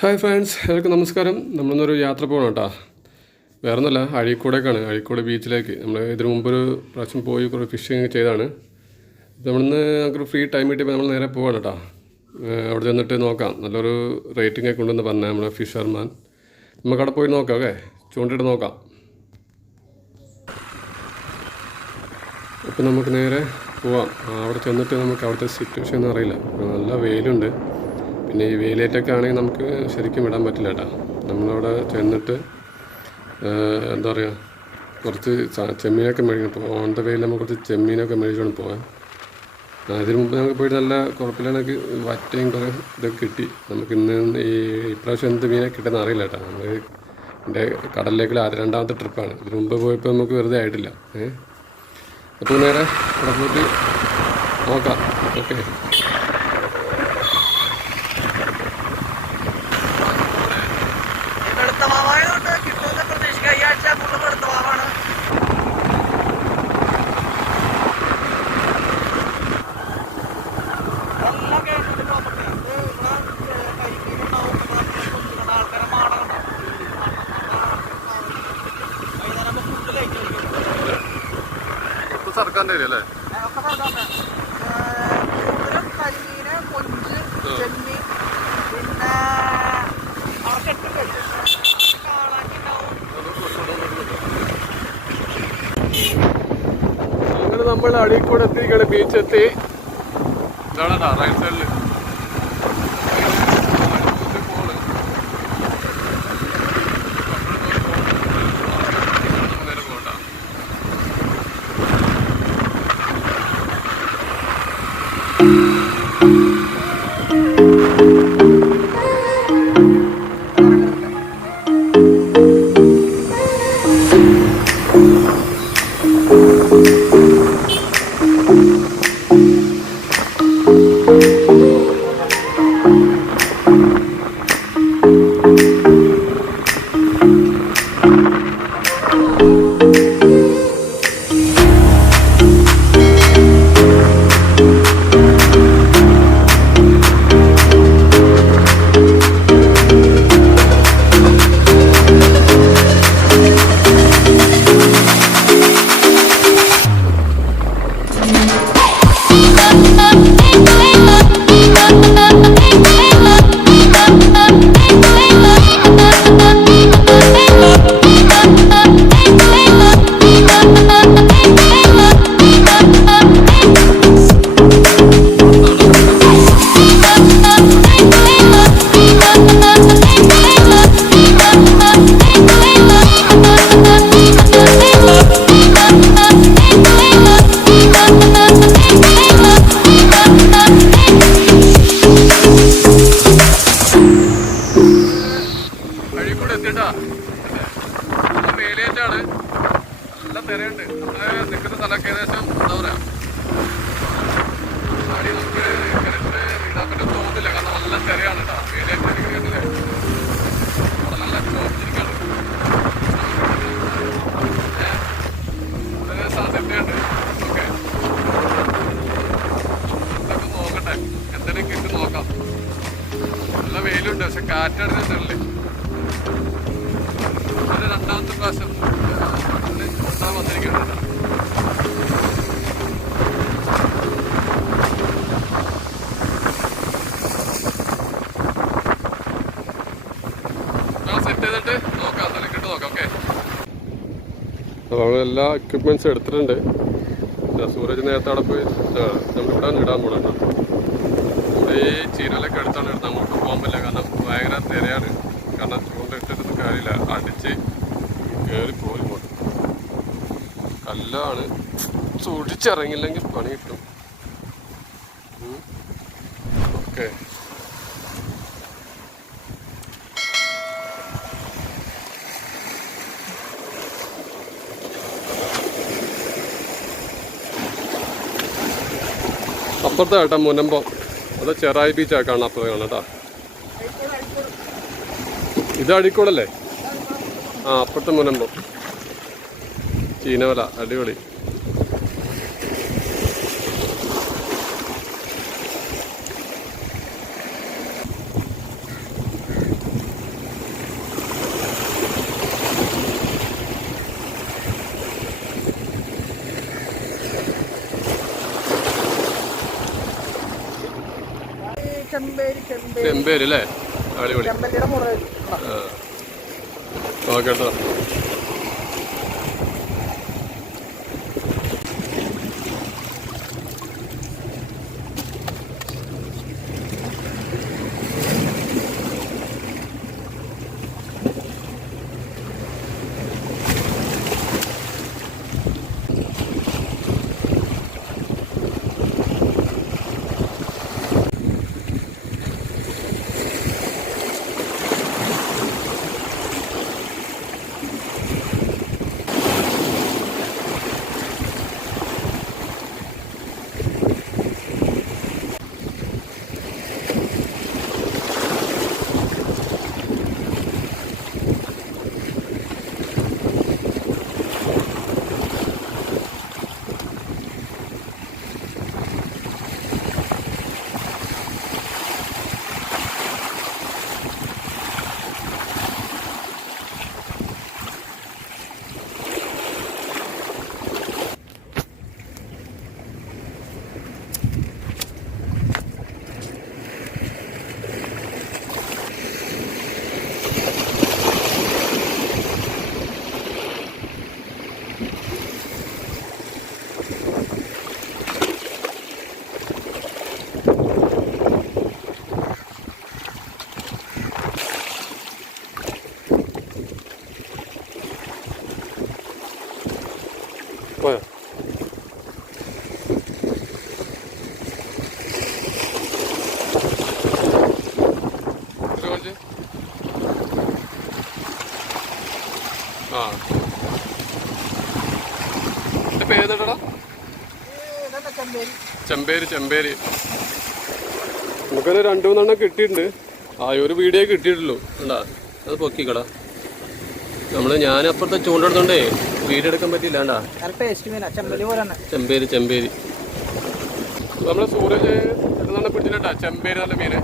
Hi friends, എല്ലാവർക്കും നമസ്കാരം. നമ്മളിന്നൊരു യാത്ര പോകണം കേട്ടോ. വേറെ ഒന്നുമല്ല, അഴീക്കോടേക്കാണ്. അഴീക്കോട് ബീച്ചിലേക്ക് നമ്മൾ ഇതിനു മുമ്പൊരു പ്രാവശ്യം പോയി കുറേ ഫിഷിങ് ചെയ്താണ്. നമ്മളിന്ന് നമുക്കൊരു ഫ്രീ ടൈം കിട്ടിയപ്പോൾ നമ്മൾ നേരെ പോവാണ് കേട്ടോ. അവിടെ ചെന്നിട്ട് നോക്കാം, നല്ലൊരു റേറ്റിംഗ് ഒക്കെ ഉണ്ടെന്ന് പറഞ്ഞാൽ നമ്മളെ ഫിഷർമാൻ. നമുക്കവിടെ പോയി നോക്കാം. ഓക്കെ, ചൂണ്ടിട്ട് നോക്കാം. ഇപ്പം നമുക്ക് നേരെ പോവാം. അവിടെ ചെന്നിട്ട് നമുക്ക് അവിടുത്തെ സിറ്റുവേഷൻ ഒന്നും അറിയില്ല. നല്ല വെയിലുണ്ട്. പിന്നെ ഈ വെയിലേറ്റൊക്കെ ആണെങ്കിൽ നമുക്ക് ശരിക്കും വിടാൻ പറ്റില്ല കേട്ടോ. നമ്മളവിടെ ചെന്നിട്ട് എന്താ പറയുക, കുറച്ച് ചെമ്മീനൊക്കെ മേടിക്കണം. ഇപ്പോൾ ഓൺ ദ വെയിൽ നമുക്ക് കുറച്ച് ചെമ്മീനൊക്കെ മേടിച്ചുകൊണ്ട് പോകാൻ. അതിന് മുമ്പ് നമുക്ക് പോയിട്ട് നല്ല കുഴപ്പമില്ലാണെങ്കിൽ വറ്റയും കുറേ ഇതൊക്കെ കിട്ടി. നമുക്ക് ഇപ്രാവശ്യം എന്ത് മീനെ കിട്ടുമെന്ന് അറിയില്ല കേട്ടോ. നമ്മൾ എൻ്റെ കടലിലേക്കുള്ള രണ്ടാമത്തെ ട്രിപ്പാണ്. ഇതിന് മുമ്പ് പോയപ്പോൾ നമുക്ക് വെറുതെ ആയിട്ടില്ല. അപ്പോൾ നേരെ അവിടെ പോയിട്ട് നോക്കാം. ഓക്കെ, സർക്കാരിൻ്റെ ഏരിയ അല്ലേ? അങ്ങനെ നമ്മൾ അഴീക്കോട് എത്തി, ബീച്ചെത്തി. ഇതാണ് റൈറ്റ് സൈഡിൽ മേലേറ്റാണ്. നല്ല തിരയുണ്ട്. നമ്മള് നിൽക്കുന്ന സ്ഥലമൊക്കെ ഏകദേശം എന്താ പറയാ, അടി നമുക്ക് കരണ്ട് ഇടാൻ പറ്റും തോന്നില്ല. കാരണം നല്ല തിരയാണ് കേട്ടോ. മേലേറ്റാണ് അവിടെ നല്ല ചോദിച്ചിരിക്കാണ്. വളരെ സാധ്യതയുണ്ട്. ഓക്കെ, ഇതൊക്കെ നോക്കട്ടെ, എന്തെങ്കിലും കിട്ടി നോക്കാം. നല്ല വെയിലുണ്ട്, പക്ഷെ കാറ്റടിച്ചിട്ടില്ലേ. രണ്ടാമത്തെ പ്രാവശ്യം കൊണ്ടാൻ വന്നിരിക്കുന്നുണ്ട്. സെറ്റ് ചെയ്തിട്ട് നോക്കാം, എന്തെങ്കിലും കിട്ടും നോക്കാം. ഓക്കെ, അപ്പോൾ എല്ലാ എക്യുപ്മെൻറ്റ്സും എടുത്തിട്ടുണ്ട്. സൂരജ് നേരത്തെ അവിടെ പോയി നമ്മളിവിടെ ഇടാൻ പോകണം. നമ്മുടെ ഈ ചീരലൊക്കെ എടുത്താണ് ഇടുന്നത്. അങ്ങോട്ട് പോകാൻ പറ്റില്ല, കാരണം ഭയങ്കര തിരയാണ്. കാരണം ചൂണ്ടിട്ടിട്ട് കാര്യമില്ല, അടിച്ച് കയറി പോലും പോട്ടെ. കല്ലാണ്, സൂക്ഷിച്ചിറങ്ങില്ലെങ്കിൽ പണി കിട്ടും. ഓക്കെ, അപ്പുറത്തെ കേട്ടോ മുനമ്പം. അത് ചെറായി ബീച്ചാക്കാണ് അപ്പുറത്ത് കാണാം കേട്ടോ. ഇത് അഴീക്കോടല്ലേ? അപ്പുറത്തെ മുനമ്പം ചീനവല, അടിപൊളി. ചെമ്പേര് അല്ലേ? അടിപൊളി. ഓക്കെ കേട്ടോ. പോയോ? ആ എൻ്റെ പേരെന്താടാ? ചെമ്പേര്. നമുക്കൊരു 2-3 കിട്ടിയിട്ടുണ്ട്. ഒരു വീഡിയോ കിട്ടിയിട്ടുള്ളൂ. ഉണ്ടാ അത് പൊക്കിക്കടാ. ഞാനപ്പുറത്തെ ചൂണ്ടെടുത്തോണ്ടേ വീഡിയോ എടുക്കാൻ പറ്റില്ല. ചെമ്പേര് നമ്മളെ സൂരജ് എന്നാണ് പിടിച്ചിട്ടാ ചെമ്പേര് നല്ല മീന്.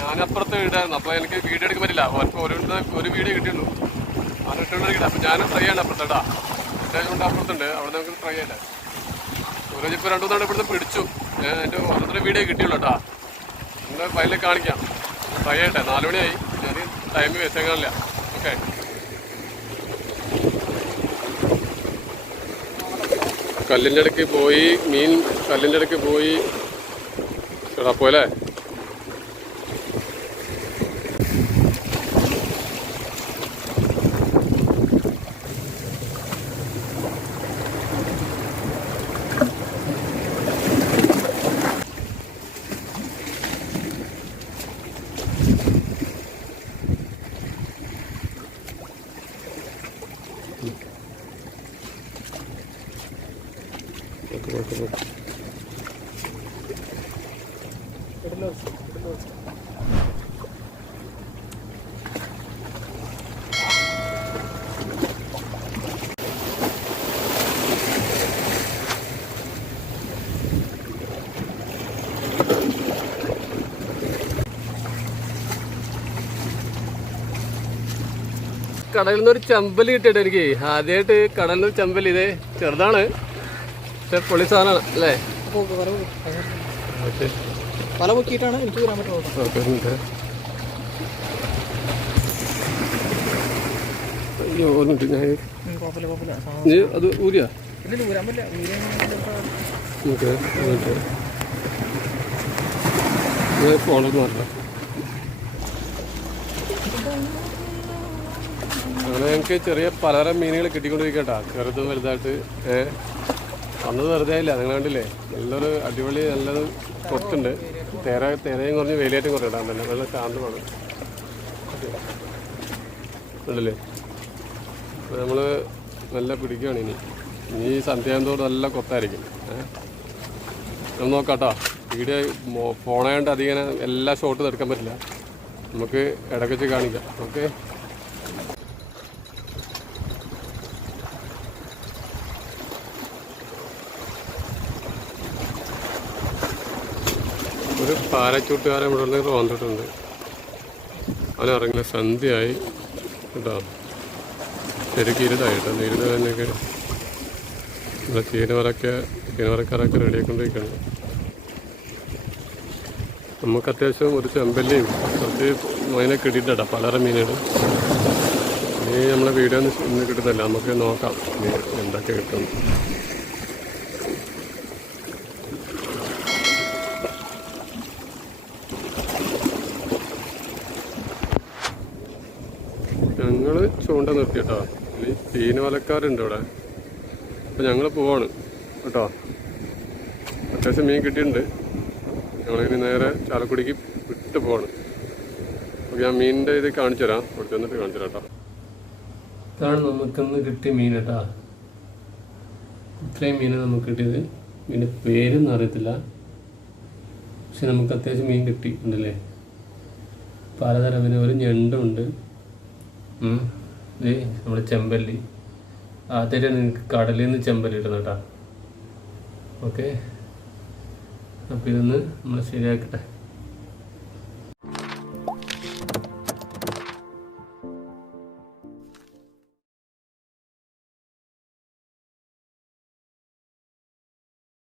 ഞാനപ്പുറത്ത് ഇടായിരുന്നു. അപ്പോൾ എനിക്ക് വീഡിയോ എടുക്കാൻ പറ്റില്ല. ഒരു വീഡിയോ കിട്ടിയുള്ളൂ. കിട്ടാം. അപ്പോൾ ഞാൻ ട്രൈ ചെയ്യണം അപ്പുറത്തേട്ടാ. കൊണ്ട് അപ്പുറത്തുണ്ട്. അവിടെ നമുക്ക് ട്രൈ ചെയ്യല്ലേ. സൂരജ് ഇപ്പോൾ 2-3 ഇവിടുന്ന് പിടിച്ചു. എൻ്റെ ഓരോരുത്തരുടെ വീഡിയോ കിട്ടിയുള്ളൂ കേട്ടോ. നിങ്ങൾ ഫയലിൽ കാണിക്കാം. ട്രൈ ചെയ്യട്ടെ. 4 മണിയായി. ഞാൻ ടൈം വേസ്റ്റ് കാണില്ല. ഓക്കെ. കല്ലിൻ്റെ ഇടയ്ക്ക് പോയി കല്ലിൻ്റെ ഇടയ്ക്ക് പോയി പോലെ കടലിൽ നിന്നൊരു ചമ്പല് കിട്ടിയിട്ട് എനിക്ക് ആദ്യമായിട്ട് കടലിൽ നിന്ന് ചമ്പല്. ഇതേ ചെറുതാണ്, പക്ഷെ പൊളി സാധനമാണ് അല്ലേ? പല പൊക്കിയിട്ടാണ് എനിക്ക് വരാൻ പറ്റുന്നത്. അയ്യോ ഓർമ്മ അത് ഊരിയാ? ഊരാൻ പറ്റില്ല. ഫോണിൽ മാറ്റാം. അങ്ങനെ ഞങ്ങൾക്ക് ചെറിയ പലതരം മീനുകൾ കിട്ടിക്കൊണ്ടിരിക്കട്ടാ, ചെറുതും വലുതായിട്ട്. വന്നത് വെറുതെ ആയില്ല, നിങ്ങൾ കണ്ടില്ലേ? നല്ലൊരു അടിപൊളി നല്ലൊരു കൊത്തുണ്ട്. തിരയും കുറഞ്ഞ് വേലിയേറ്റം കുറഞ്ഞ ഇടാൻ തന്നെ നല്ല ശാന്തമാണ്. ഉണ്ടല്ലേ? നമ്മൾ നല്ല പിടിക്കുകയാണ്. ഇനി സന്ധ്യാന്തോട് നല്ല കൊത്തായിരിക്കും. നമ്മൾ നോക്കാട്ടോ. വീഡിയോ ഫോണായതുകൊണ്ട് അധികം എല്ലാ ഷോട്ടും എടുക്കാൻ പറ്റില്ല. നമുക്ക് ഇടയ്ക്ക് വെച്ച് കാണിക്കാം. ഓക്കെ. ഒരു പാരച്ചൂട്ടുകാരൻ ഇവിടെ നിന്ന് വന്നിട്ടുണ്ട്. അവനിറങ്ങില്ല, സന്ധ്യയായി കേട്ടോ. ശരിക്കും ഇരുടായിട്ടോ. ഇരുട് തന്നെയൊക്കെ ഇവിടെ ചീനവരക്കാരൊക്കെ റെഡിയായിക്കൊണ്ടിരിക്കുകയാണ്. നമുക്ക് അത്യാവശ്യം ഒരു ചെമ്പല്ലിയും കുറച്ച് മീനെ കിട്ടിയിട്ടാ പലര മീനുകൾ. ഇനി നമ്മളെ വീഡിയോ ഇന്ന് കിട്ടുന്നില്ല, നമുക്ക് നോക്കാം ഇനി എന്തൊക്കെ കിട്ടും. ഞങ്ങൾ ചൂണ്ട നിർത്തി കേട്ടോ. ഇനി തീന് വലക്കാരുണ്ട് ഇവിടെ. അപ്പോൾ ഞങ്ങൾ പോവാണ് കേട്ടോ. അത്യാവശ്യം മീൻ കിട്ടിയിട്ടുണ്ട്. ഞങ്ങളിനി നേരെ ചാലക്കുടിക്ക് വിട്ട് പോവാണ്. അപ്പോൾ ഞാൻ മീനിൻ്റെ ഇത് കാണിച്ചു തരാം, കൊടുത്തു വന്നിട്ട് കാണിച്ചു തരാം കേട്ടോ. ഇതാണ് നമുക്കിന്ന് കിട്ടിയ മീൻ കേട്ടോ. ഇത്രയും മീൻ നമുക്ക് കിട്ടിയത്. മീൻ്റെ പേരൊന്നും അറിയത്തില്ല, പക്ഷെ നമുക്ക് അത്യാവശ്യം മീൻ കിട്ടി ഉണ്ടല്ലേ. പലതരം പിന്നെ ഒരു ഞണ്ടുണ്ട്. ഇത് നമ്മുടെ ചെമ്പല്ലി. ആദ്യമായിട്ട് നിങ്ങൾക്ക് കടലിൽ നിന്ന് ചെമ്പല്ലി ഇടുന്ന കേട്ടോ. ഓക്കെ, അപ്പോൾ ഇതൊന്ന് നമ്മൾ ശരിയാക്കട്ടെ.